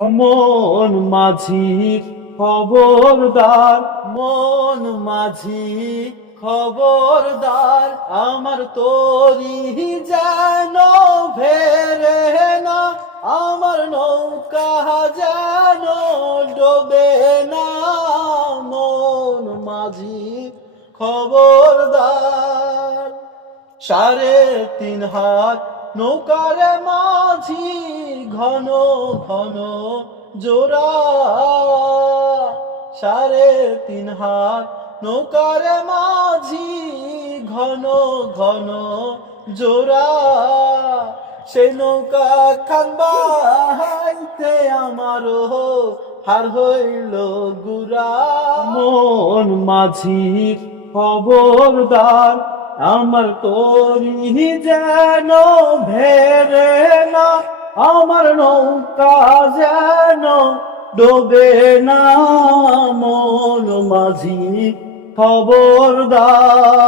মন মাঝি খবরদার, মন মাঝি খবরদার, আমার তরি যেন ভেরে না, আমার নৌকা যেন ডোবে না। মন মাঝি খবরদার, 3.5 হাত নৌকার মাঝি, ঘন ঘন জোড়া। 3.5 হাত নৌকার মাঝি, ঘন ঘন জোড়া। সেই নৌকা খান বাহাইতে আমারও হার হইল গুড়া। মন মাঝি খবরদার, আমার তরি যেন ভেরে না, আমার নৌকা যেন ডোবে না। মন মাঝি খবরদার।